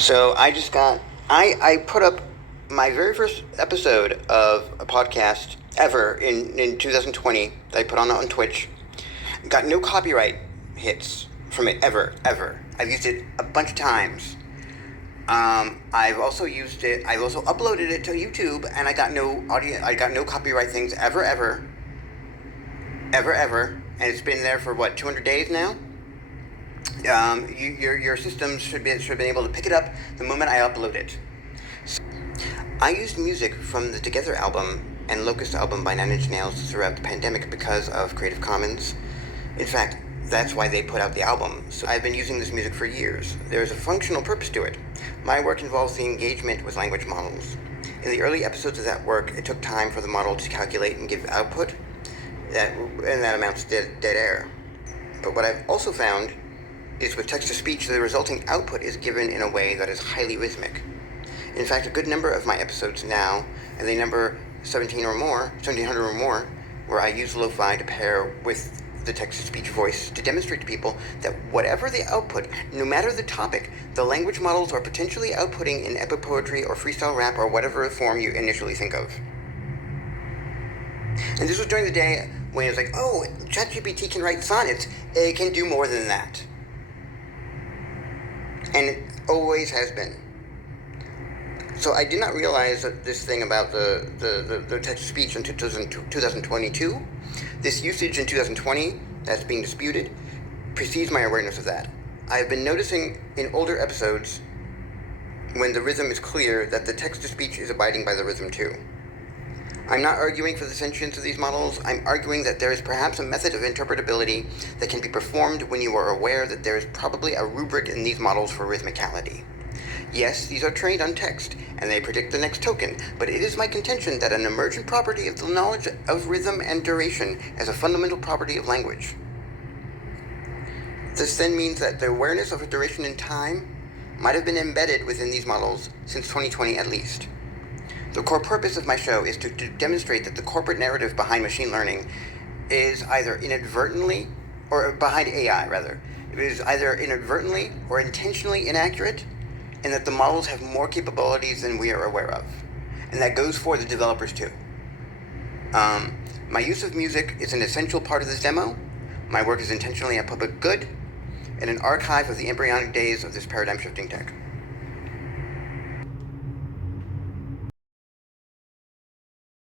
So I put up my very first episode of a podcast ever in 2020 that I put on Twitch. Got no copyright hits from it ever. I've used it a bunch of times. I've also used it. I've also uploaded it to YouTube, and I got no audio. I got no copyright things ever. And it's been there for what, 200 days now. Your systems should have been able to pick it up the moment I upload it. So, I used music from the Together album and Locust album by Nine Inch Nails throughout the pandemic because of Creative Commons. In fact, that's why they put out the album. So I've been using this music for years. There's a functional purpose to it. My work involves the engagement with language models. In the early episodes of that work, it took time for the model to calculate and give output, and that amounts to dead air. But what I've also found is with text-to-speech, the resulting output is given in a way that is highly rhythmic. In fact, a good number of my episodes now, and they number 1,700 or more, where I use lo-fi to pair with the text-to-speech voice to demonstrate to people that whatever the output, no matter the topic, the language models are potentially outputting in epic poetry or freestyle rap or whatever form you initially think of. And this was during the day when it was like, oh, ChatGPT can write sonnets. It can do more than that. And it always has been. So I did not realize that this thing about the text-to-speech in 2022, this usage in 2020 that's being disputed, precedes my awareness of that. I've been noticing in older episodes, when the rhythm is clear, that the text-to-speech is abiding by the rhythm too. I'm not arguing for the sentience of these models. I'm arguing that there is perhaps a method of interpretability that can be performed when you are aware that there is probably a rubric in these models for rhythmicality. Yes, these are trained on text, and they predict the next token, but it is my contention that an emergent property of the knowledge of rhythm and duration as a fundamental property of language. This then means that the awareness of a duration in time might have been embedded within these models since 2020 at least. The core purpose of my show is to demonstrate that the corporate narrative behind machine learning is either inadvertently, or behind AI rather, it is either inadvertently or intentionally inaccurate, and that the models have more capabilities than we are aware of. And that goes for the developers too. My use of music is an essential part of this demo. My work is intentionally a public good and an archive of the embryonic days of this paradigm-shifting tech.